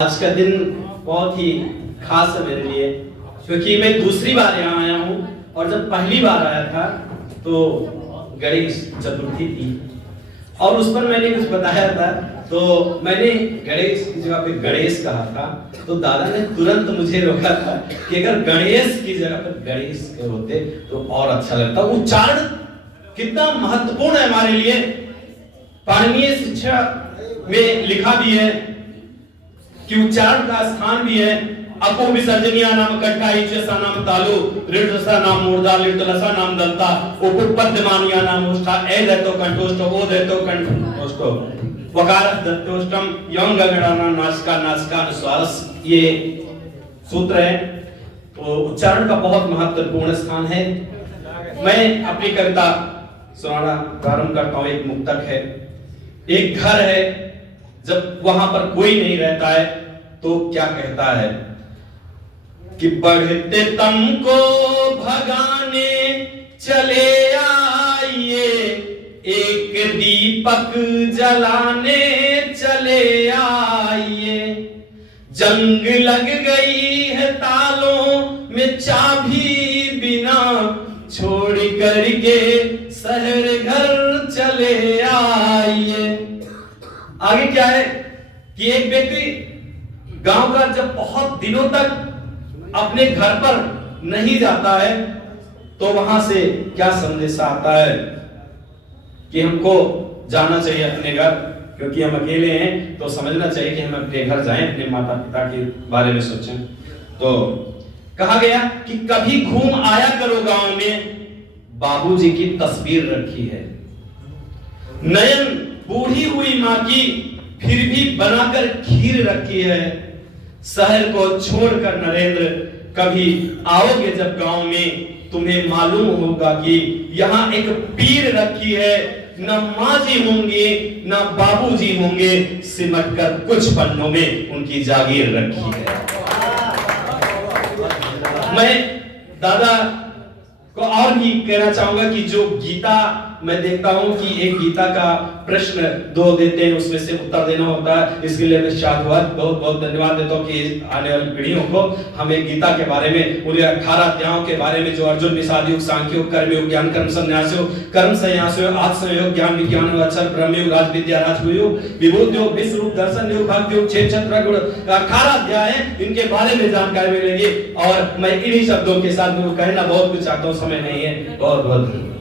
आज का दिन बहुत ही खास है मेरे लिए, क्योंकि मैं दूसरी बार यहाँ आया हूँ और जब पहली बार आया था तो गणेश चतुर्थी थी और उस पर मैंने कुछ बताया था। तो मैंने गणेश की जगह पे गणेश कहा था, तो दादा ने तुरंत मुझे रोका था कि अगर गणेश की जगह पर गणेश के होते तो और अच्छा लगता। उच्चारण कितना महत्वपूर्ण है हमारे लिए। पाणिनीय शिक्षा में लिखा भी है कि उच्चारण का स्थान भी है। अपो विसर्जनीय नाम कंठा इचसा नाम तालु ऋडसा नाम मूर्धा लिटलसा नाम दंता उपपद्यमानिया नाम ओष्ठा ए देतो कंठोष्ठ ओ देतो कंठोष्ठो वकार दत्तोष्टम यं गगणाना नासिका नासिकानुस्वारस, ये सूत्र है। तो उच्चारण का बहुत महत्वपूर्ण स्थान है। मैं अपनी कविता सुनाना प्रारंभ करता हूं। एक मुक्तक है। एक घर है, जब वहां पर कोई नहीं रहता है तो क्या कहता है कि बढ़ते तुमको भगाने चले आइए, एक दीपक जलाने चले आइए, जंग लग गई है तालों में चाबी बिना, छोड़ करके शहर घर चले आइए। आगे क्या है कि एक व्यक्ति गांव का जब बहुत दिनों तक अपने घर पर नहीं जाता है तो वहां से क्या संदेश आता है कि हमको जाना चाहिए अपने घर, क्योंकि हम अकेले हैं तो समझना चाहिए कि हम अपने घर जाएं, अपने माता पिता के बारे में सोचें। तो कहा गया कि कभी घूम आया करो गांव में, बाबूजी की तस्वीर रखी है, नयन बूढ़ी हुई मां की फिर भी बनाकर खीर रखी है, शहर को छोड़कर नरेंद्र कभी आओगे जब गांव में, तुम्हें मालूम होगा कि यहाँ एक पीर रखी है, न माँ जी होंगे न बाबूजी होंगे, सिमट कर कुछ पन्नों में उनकी जागीर रखी है। मैं दादा को और भी कहना चाहूंगा कि जो गीता मैं देखता हूं कि एक गीता का प्रश्न दो देते हैं, उसमें से उत्तर देना होता है। इसके लिए मैं शाधुवाद बहुत बहुत धन्यवाद देता हूं कि आने वाली पीढ़ियों को हमें गीता के बारे में, उन्हें 18 अध्यायों के बारे में, जो अर्जुन निषाद योग, सांख्य योग, कर्म योग, ज्ञान कर्म संन्यास योग, कर्म संन्यास योग, आत्मयोग, ज्ञान विज्ञान अक्षर ब्रह्म योग, राज विद्या राजगुरु योग, विभूति योग, विश्व रूप दर्शन योग, भक्ति योग, छह छत्र गुण, 18 अध्याय हैं, इनके बारे में जानकारी मिलेगी। और मैं इन्हीं शब्दों के साथ कहना बहुत कुछ चाहता हूं, समय नहीं है। बहुत बहुत